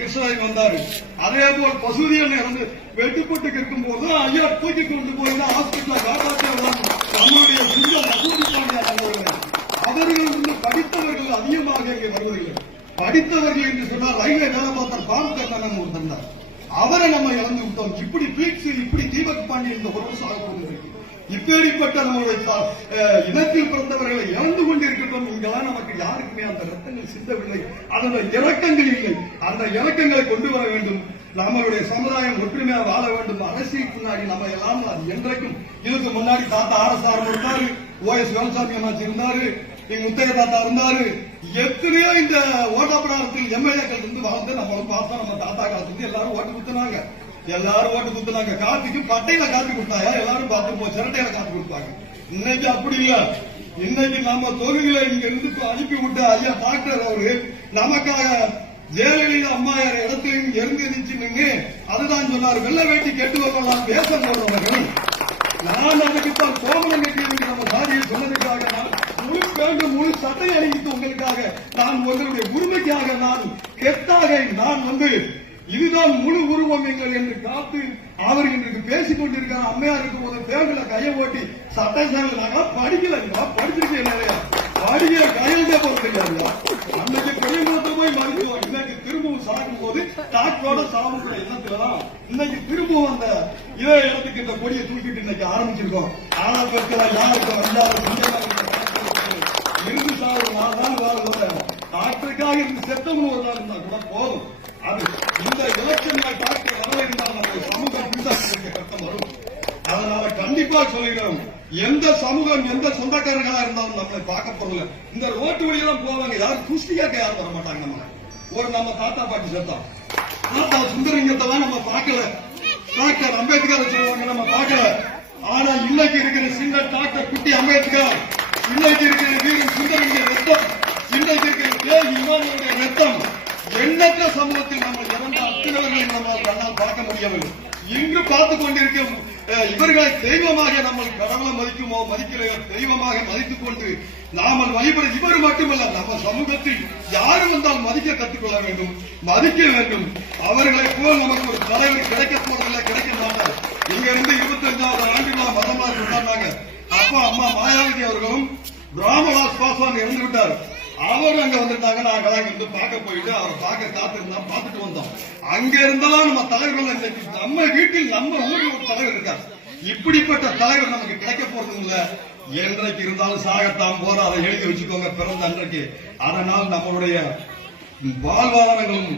கிருஷ்ணராஜ் வந்தாரு. அதே போல் பசுதி வந்து வெட்டுப்பட்டு இருக்கும் போது ஐயா தூக்கி கொண்டு போய் ஹாஸ்பிட்டல காப்பாற்ற நம்மளுடைய அவர்கள் வந்து படித்தவர்கள் அதிகமாக இங்கே வருவதில்லை. படித்தவர்கள் என்று சொன்னால் ரயில்வே வேலை பார்த்த பாம்கண்ணன் ஒரு தந்தார். அவரை நம்ம இழந்து விட்டோம். இப்படி பீட்ஸ் இப்படி தீபக் பாண்டியன் இந்த ஒரு வருஷம் ஆகப்படுகிறது. இப்பேற்பட்ட நம்மளுடைய இனத்தில் பிறந்தவர்களை இழந்து கொண்டிருக்கின்றோம். இங்கெல்லாம் நமக்கு யாருக்குமே அந்த ரத்தங்கள் சிந்தவில்லை, அந்த இறக்கங்கள் இல்லை. அந்த இறக்கங்களை கொண்டு வர வேண்டும். நம்மளுடைய சமுதாயம் ஒற்றுமையா வாழ வேண்டும். அரசியல் பின்னாடி நம்ம எல்லாம் அது என்றைக்கும் இதுக்கு முன்னாடி தாத்தா ஆர்எஸ்ஆர் இருந்தாரு, OS வேலுசாமி அம்மாச்சி இருந்தாரு, முத்தைய தாத்தா இருந்தாரு. எத்தனையோ இந்த ஓட்டப்படாரத்தில் எம்எல்ஏக்கள் இருந்து வாழ்ந்து நம்ம பார்த்தோம். நம்ம தாத்தா காலத்துக்கு எல்லாரும் ஓட்டு குத்துனாங்க. காத்துக்கு பட்டையில காத்து கொடுத்தாயா எல்லாரும் பார்த்து சிரட்டையில காத்து கொடுத்தாங்க. இன்னைக்கு அப்படி இல்ல. இன்னைக்கு நம்ம தொகுதியில இங்க இருந்து அனுப்பி விட்ட ஐயா டாக்டர் அவரு நமக்காக ஜெயலலிதா அம்மாயார் இடத்திலும் இருந்து நின்று அதுதான் சொன்னார். வெள்ள வேட்டி கெட்டு வரலாம் பேச போறவர்கள். நான் அதுக்குத்தான் கோமணம் கட்டி நம்ம சாதியை சொன்னதுக்காக நான் முழு பேண்டு முழு சட்டை அணிவித்து உங்களுக்காக நான் உங்களுடைய உரிமைக்காக நான் கெத்தாக நான் வந்து இதுதான் முழு உருவம் எங்கள் என்று காத்து அவர் இன்றைக்கு பேசிக் கொண்டிருக்காங்க. அம்மையார் இருக்கும் போது பேங்குல கையை ஓட்டி சட்டை சாங்க படிக்கல படிச்சிருக்கேன் நிறையா படிக்கிற கையிலே போக தெரியாது. அன்னைக்கு பெரியமூத்த போய் மருத்துவம் இன்னைக்கு திரும்பவும் சாகும் போது டாக்டரோட சாவுக்கிற எண்ணத்துலதான் இன்னைக்கு திரும்பவும் அந்த இதே இடத்துக்கு இந்த கொடியை தூக்கிட்டு இன்னைக்கு ஆரம்பிச்சிருக்கோம். ஆனா பெருக்களா யாருக்கும் அஞ்சாவது இருந்து சாவு 4 நாள் வேலை டாக்டருக்காக இருந்து செத்தவங்க ஒரு நாள் இருந்தா கூட போதும். அது இந்த எலெக்ஷன் டாக்டர் வரவேற்றால் நம்ம சமூகம் கட்டம் வரும். அதனால கண்டிப்பா சொல்லுகிறோம், எந்த சமூகம் எந்த சொந்தக்காரர்களா இருந்தாலும் நம்மளை பார்க்க போறல. இந்த ரோட்டு வழியெல்லாம் போவாங்க, யாரும் குஷ்டியாக்க யாரும் வர மாட்டாங்க. நம்ம தாத்தா பாட்டி செத்தோம், தாத்தா சுந்தரலிங்கத்தை நம்ம பார்க்கல. டாக்டர் அம்பேத்கர் சொல்லுவாங்க நம்ம பார்க்கல. ஆனா இன்னைக்கு இருக்கிற சின்ன டாக்டர் குட்டி அம்பேத்கர், இன்னைக்கு இருக்கிற வீரன் சுந்தரலிங்க ரத்தம், இன்னைக்கு இருக்கிற தேவி இமானுடைய ரத்தம் எண்ணற்ற சமூகத்தில் நம்ம இறந்த அத்தனை நம்மால் பார்க்க முடியவில்லை. இன்று பார்த்துக் கொண்டிருக்கும் இவர்களை தெய்வமாக நம்ம கடவுளை மதிக்குமோ மதிக்கிற தெய்வமாக மதித்துக் கொண்டு நாமல் வழிபட இவர் மட்டுமல்ல நம்ம சமூகத்தில் யாரும் வந்தால் மதிக்க கற்றுக்கொள்ள வேண்டும், மதிக்க வேண்டும். அவர்களை போல் நமக்கு ஒரு தலைவர் கிடைக்க போவதில்லை, கிடைக்க மாட்டார். இங்க இருந்து 25வது ஆண்டு மதமாக கொண்டாடினாங்க. அப்பா அம்மா மாயாவதி அவர்களும் ராமதாஸ் பாஸ்வான் இறந்து விட்டார். அவர் அங்க வந்துட்டாங்க. நாங்கள் வந்து பார்க்க போயிட்டு அவர் பார்க்க காத்திருந்தா பார்த்துட்டு வந்தோம். அங்க இருந்தாலும் நம்ம தலைவர்கள் நம்ம வீட்டில் நம்ம ஊரில் ஒரு தலைவர் இருக்கார். இப்படிப்பட்ட தலைவர் நமக்கு கிடைக்க போறது இல்ல. என்றைக்கு இருந்தாலும் சாகத்தான் போற, அதை எழுதி வச்சுக்கோங்க பிறந்த அன்றைக்கு. அதனால் நம்மளுடைய வாழ்வாதாரங்களும்